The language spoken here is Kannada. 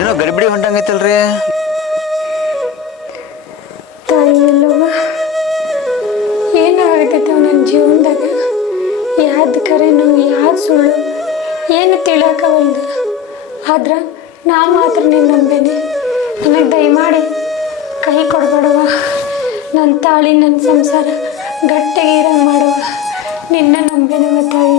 ಏನೋ ಗಡಿಬಿಡಿ ಹೊಂಟಂಗೈತಲ್ರಿ. ತಾಯಿ ಎಲ್ಲವ ಏನಾಗತೈತೆ ನನ್ನ ಜೀವನದಾಗ, ಯಾವ್ದು ಕರೆನು ಯಾವ್ದು ಸುಳ್ಳು ಏನು ತಿಳಿಯೋಕವಲ್ದು. ಆದ್ರೆ ನಾ ಮಾತ್ರ ನೀನು ನಂಬೇನೆ. ನನಗೆ ದಯಮಾಡಿ ಕೈ ಕೊಡಬೇಡವ. ನನ್ನ ತಾಳಿ ನನ್ನ ಸಂಸಾರ ಗಟ್ಟಿಗೆ ಇರಂಗೆ ಮಾಡುವ. ನಿನ್ನ ನಂಬೇನವ ತಾಯಿ.